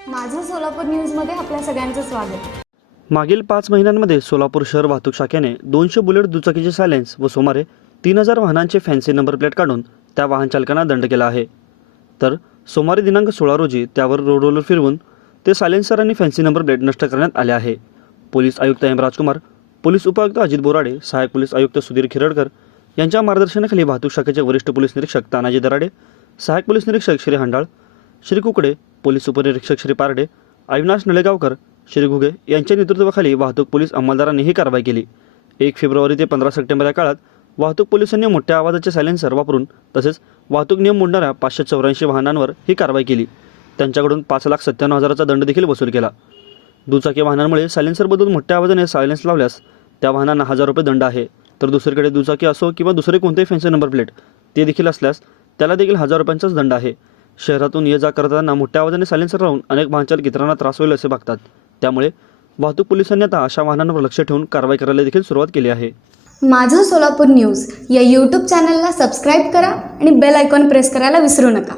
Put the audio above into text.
सोलापूर न्यूजमध्ये आपल्या सगळ्यांचं स्वागत. मागील पाच महिन्यांमध्ये सोलापूर शहर वाहतूक शाखेने दोनशे बुलेट दुचाकीचे सायलेन्स व सुमारे तीन हजार वाहनांचे फॅन्सी नंबर प्लेट काढून त्या वाहन चालकांना दंड केला आहे. तर सोमवारी दिनांक सोळा रोजी त्यावर रोड रोलर फिरवून ते सायलेन्सर आणि फॅन्सी नंबर प्लेट नष्ट करण्यात आले आहे. पोलीस आयुक्त एम राजकुमार पोलीस उपायुक्त अजित बोराडे सहाय्यक पोलीस आयुक्त सुधीर खिरडकर यांच्या मार्गदर्शनाखाली वाहतूक शाखेचे वरिष्ठ पोलीस निरीक्षक तानाजी दराडे सहाय्यक पोलीस निरीक्षक श्री हंडाळ श्री कुकडे पोलीस उपनिरीक्षक श्री पारडे अविनाश नळेगावकर श्री घुगे यांच्या नेतृत्वाखाली वाहतूक पोलीस अंमलदारांनी ही कारवाई केली. एक फेब्रुवारी ते पंधरा सप्टेंबर या काळात वाहतूक पोलिसांनी मोठ्या आवाजाचे सायलेन्सर वापरून तसेच वाहतूक नियम मोडणाऱ्या पाचशे चौऱ्याऐंशी वाहनांवर ही कारवाई केली. त्यांच्याकडून पाच लाख सत्त्याण्णव हजाराचा दंड देखील वसूल केला. दुचाकी वाहनांमुळे सायलेन्सर बदलून मोठ्या आवाजाने सायलेन्स लावल्यास त्या वाहनांना हजार रुपये दंड आहे. तर दुसरीकडे दुचाकी असो किंवा दुसरे कोणतेही फॅन्सी नंबर प्लेट ते देखील असल्यास त्याला देखील हजार रुपयांचाच दंड आहे. शहरातून ये जा करताना मोठ्या आवाजाने सायलेन्सर राहून अनेक वाहनचालक इतरांना त्रास होईल असे बघतात. त्यामुळे वाहतूक पोलिसांनी आता अशा वाहनांवर लक्ष ठेवून कारवाई करायला देखील सुरुवात केली आहे. माझं सोलापूर न्यूज या यूट्यूब चॅनलला सबस्क्राईब करा आणि बेल आयकॉन प्रेस करायला विसरू नका.